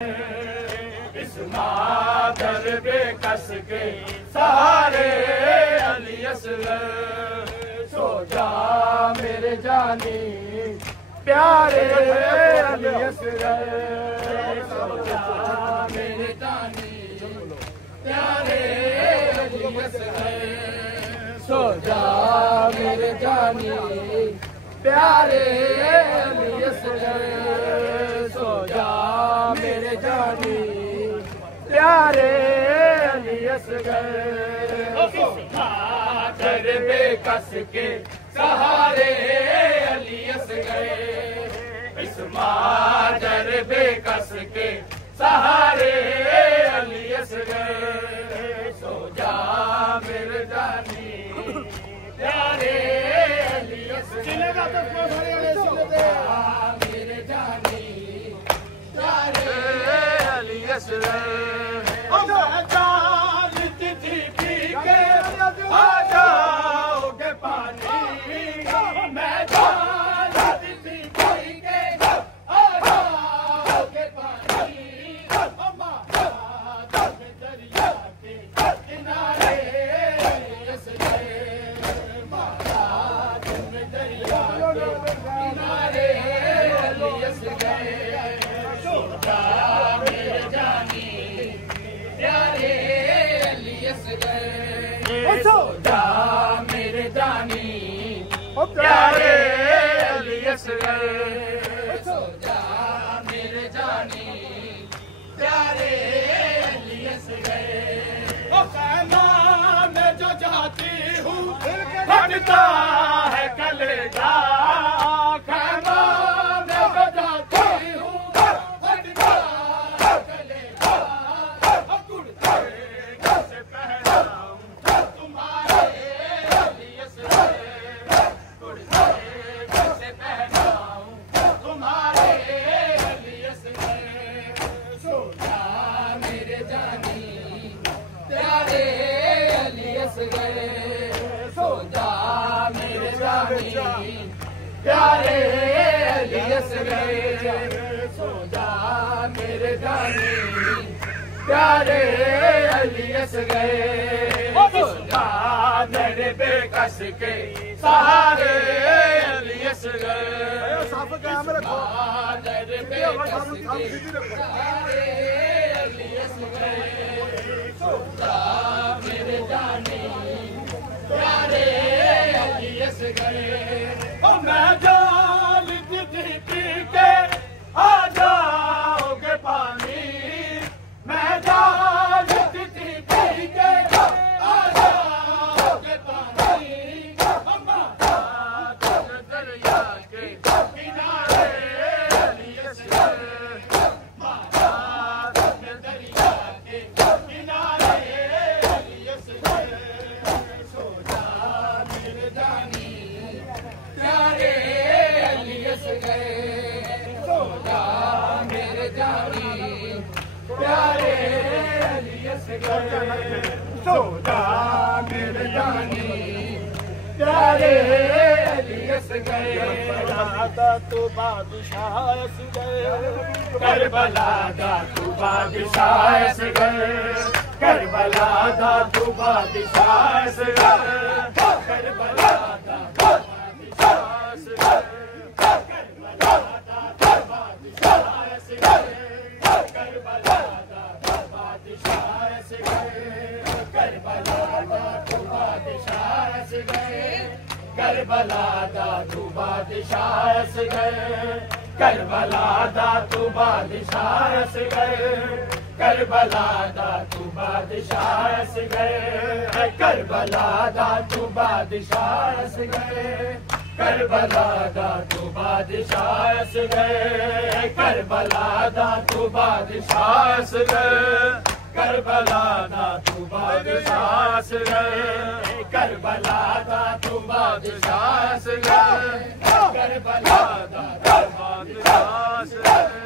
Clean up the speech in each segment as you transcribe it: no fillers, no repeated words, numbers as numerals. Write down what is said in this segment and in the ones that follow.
इस मादर बेकस के सहारे अली असगर सो जा मेरे जानी प्यारे अली असगर सो जा मेरे जानी प्यारे अली असगर सो जा मेरे जानी प्यारे अली असगर सो जा मेरे जानी प्यारे अली असगर मादर बेकस के सहारे अली असगर इस मादर बेकस के सहारे अली असगर सो जा मेरे जानी प्यारे अली असगर मेरे जानी प्यारे अली असगर आ जाओगे पानी मैं जानती थी के आ जाओगे पानी दरिया के किनारे दरिया के किनारे मेरे जानी प्यारे अली असगर सो जा मेरे जानी प्यारे अली असगर सो जा मेरे जानी प्यारे अली असगर ओ कहना मैं जो जाती हूँ फटता है कलेजा कहना मैं जो जाती हूँ फटता है कलेजा से पहला प्यारे अली असगर सो जा मेरे जानी प्यारे अली असगर सो जा मेरे बेकस के सहारे अली असगर मादर बेकस के सहारे अली असगर सो जा मेरे जानी प्यारे अली असगर मैं जानती थी के आ जाओगे पानी मैं जानती थी के आ जाओगे पानी दरिया के किनारे अली असगर दरिया के किनारे अली असगर सो जा मेरे जानी प्यारे अली असगर सो जा मेरे जानी प्यारे अली असगर सो जा मेरे जानी प्यारे अली असगर करबला तू बादशाह असगर करबला दा तू बादशाह असगर करबला दा तू बादशाह असगर करबला दा करबला दा तू बादशाह असगर करबला दा तू बादशाह असगर करबला दा तू बादशाह असगर करबला दा तू बादशाह असगर करबला दा तू बादशाह असगर करबला दा तू बादशाह असगर करबला दा तू बादशाह असगर करबला दा तू बादशाह असगर करबला दा तू बादशाह असगर करबला दा तू बादशाह असगर करबला दा तू बादशाह असगर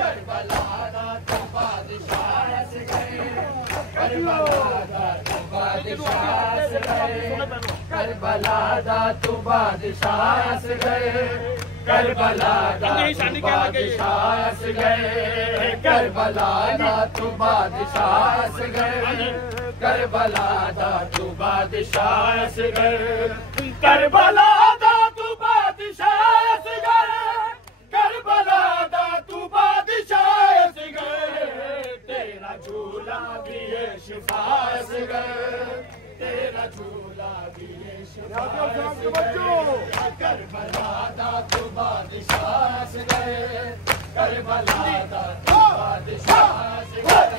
करबला दा तू बादशाह असगर करबला दा तू बादशाह असगर करबला दा तू बादशाह असगर करबला दा तू बादशाह असगर करबला दा तू बादशाह असगर करबला दा तू बादशाह असगर करबला दा तू बादशाह असगर करबला दा तू बादशाह असगर तेरा झूला भी है शिफा असगर तेरा झूला भी है शिफा असगर करबला दा तू बादशाह असगर करबला दा तू बादशाह असगर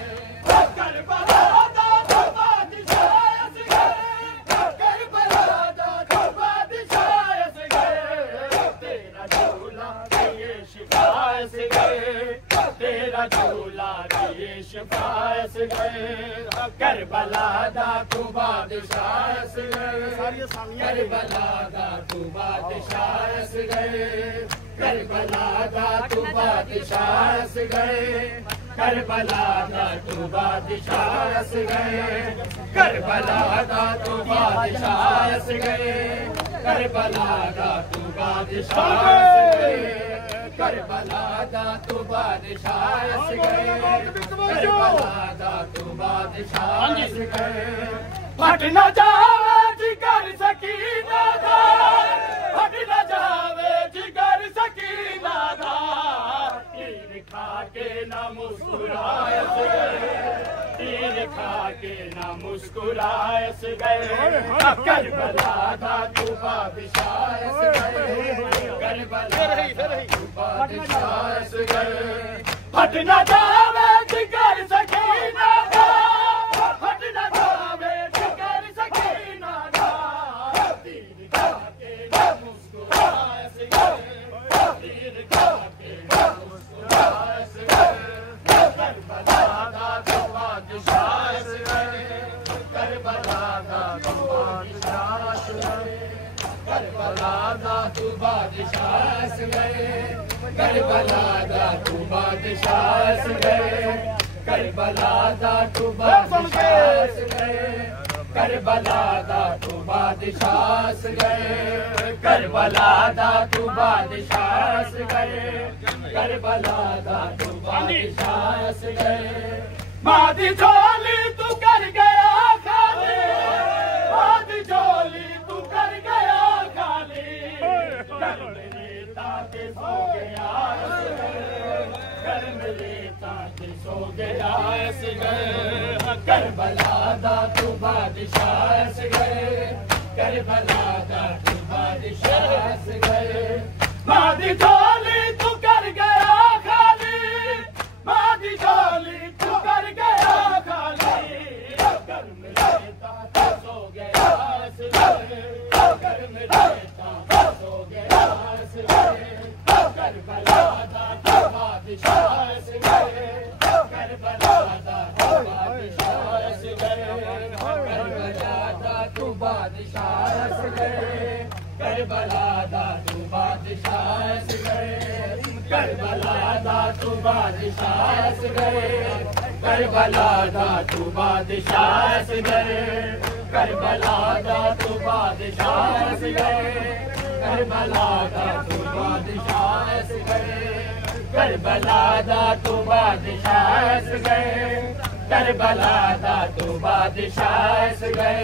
करबला दा तू बादशाह असगर करबला दा तू बादशाह असगर तेरा झूला भी है शिफा असगर तेरा झूला भी है शिफा असगर करबला दा तू बादशाह असगर करबला दा तू बादशाह असगर करबला दा तू बादशाह असगर करबला दा तू बादशाह असगर करबला दा तू बादशाह असगर करबला दा तू बादशाह असगर करबला दा तू बादशाह असगर करबला दा तू बादशाह असगर फट न जावे जिगर सकीना दा फट न जावे जिगर सकीना दा तीर खा के ना मुस्कुराए तीर खा के ना मुस्कुराए करबला दा तू बादशाह असगर करबला दा तू बादशाह असगर फट न जावे जिगर सकीना दा फट न जावे जिगर सकीना दा तीर खा के ना मुस्कुराए तीर खा के ना मुस्कुराए करबला दा तू बादशाह असगर करबला दा तू बादशाह असगर करबला दा तू बादशाह असगर करबला दा तू बादशाह असगर करबला दा तू बादशाह असगर करबला दा तू बादशाह असगर करबला दा तू बादशाह असगर करबला दा तू बादशाह असगर मादी झोली तू कर गया खाली मादी झोली तू कर गया खाली कर मेरे ताते सो गया कर मेरे ताते सो गया करबला दा तू बादशाह असगर करबला दा तू बादशाह असगर मादी झोली तू कर गया खाली मादी झोली तू कर गया खाली कर मेरे ताते सो गया कर मेरे ताते सो गया करबला दा तू बादशाह असगर करबला दा तू बादशाह असगर करबला दा तू बादशाह असगर करबला दा तू बादशाह असगर करबला दा तू बादशाह असगर करबला दा तू बादशाह असगर करबला दा तू बादशाह असगर करबला दा तू बादशाह असगर करबला दा तू बादशाह असगर करबला दा तू बादशाह असगर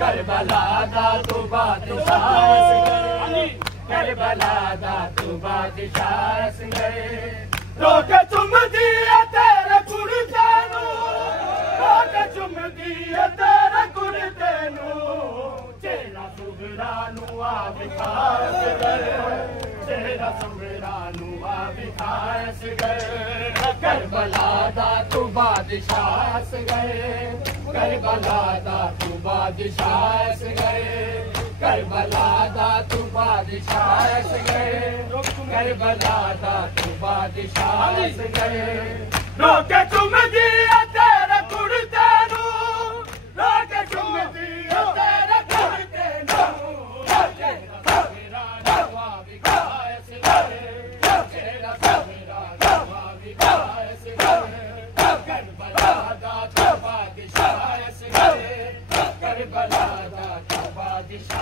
करबला दा तू बादशाह असगर करबला दा तू बादशाह असगर रोक चुम दिया तेरे कुर्ते नू रोक चुम दिया तेरे कुर्ते नू चेहरा सुगरा नू आ विखार असगर चेहरा सुगरा नू आ विखार असगर करबला दा तू बादशाह असगर करबला दा तू बादशाह असगर करबला दा तू बादशाह असगर करबला दा तू बादशाह असगर रोके चुम दिया तेरे कुर्ते नू रोके चुम दिया तेरे कुर्ते नू चेहरा सुगरा नू आ विखार असगर चेहरा सुगरा नू आ विखार असगर करबला दा तू बादशाह असगर करबला दा तू बादशाह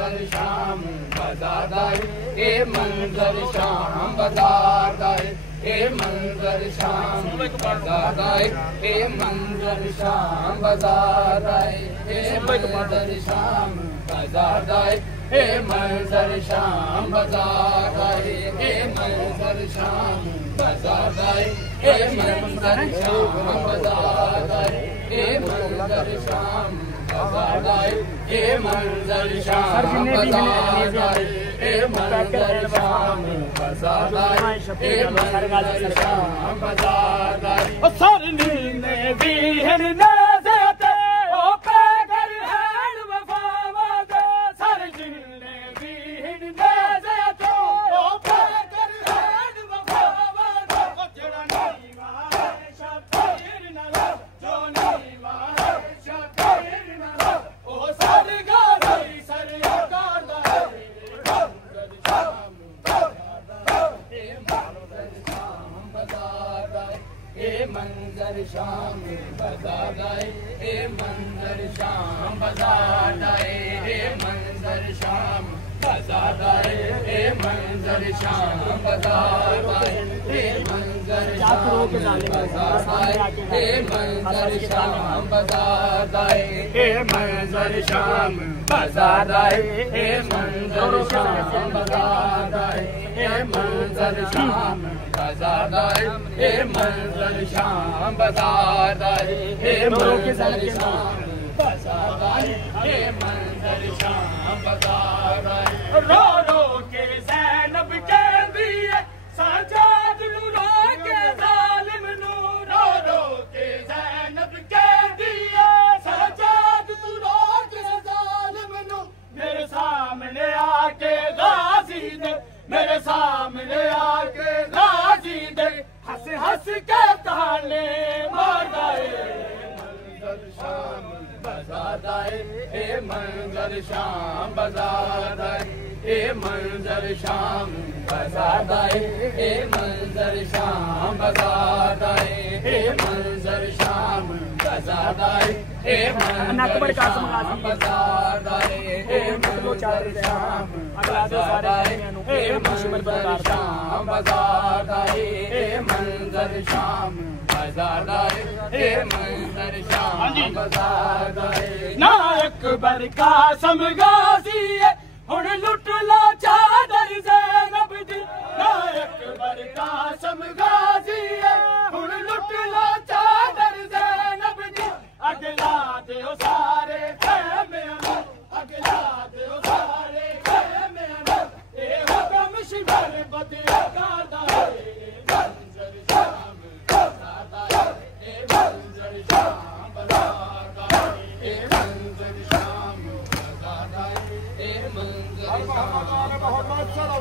मंजर शाम बाजार दाए ए मंजर शाम बाजार दाए ए मंजर शाम बाजार दाए ए मंजर शाम बाजार दाए ए मंजर शाम बाजार दाए ए मंजर शाम बाजार दाए ए मंजर शाम बाजार दाए ए मंजर शाम बाजार दाए ए मंजर शाम बाजार दाए ए मंजर शाम बाजार दाए ए मंजर शाम बाजार दाए ए मंजर शाम बाजार दाए सरनी ने बीहन ने देते ओ पैगर हैन वफावा दे सरनी ने बीहन ने देते ओ पैगर हैन वफावा दे जड़ा नीवा है शबीर ना जो नीवा है शबीर ना ओ सरगा दी सरकार दा मंजर शाम बाजार दाए ए मंजर शाम बाजार दाए ए मंजर शाम बाजार दाए ए मंजर शाम बाजार दाए ए मंजर शाम बाजार दाए ए मंजर शाम बाजार दाए ए मंजर शाम बाजार दाए ए मंजर शाम बाजार दाए ए मंजर शाम बाजार दाए ए मंजर शाम बाजार दाए ए मंजर शाम बाजार दाए ए मंजर शाम बाजार दाए ए मंजर शाम बाजार दाए रो रो के ज़ैनब कहती है सजाद नू रोके ज़ालिम नू रो रो के ज़ैनब कहती है सजाद नू रोके ज़ालिम नू मेरे सामने आके गाजी दे मेरे सामने आके गाजी दे हंस हंस के ताने मार दाए मंजर शाम बाजार दाए ए मंजर शाम बाजार दाए ए मंजर शाम बाजार दाए ए मंजर शाम बाजार दाए ए मंजर शाम बाजार दाए ए मंजर शाम बाजार दाए ए मंजर शाम बाजार दाए ए मंजर शाम बाजार दाए ए मंजर शाम बाजार दाए ए मंजर शाम बाजार दाए ना अकबर कासम गाजी है हुण लुट ला चादर ज़ैनब दी ना अकबर कासम गाजी है हुण लुट ला चादर ज़ैनब दी अगला दे सारे खेमे अगला दे सारे खेमे ए हुक्म शिवर बदला गादा मंजर शाम बाजार दाए ए मंजर शाम बाजार दाए ए मंजर शाम बाजार दाए ए मंजर शाम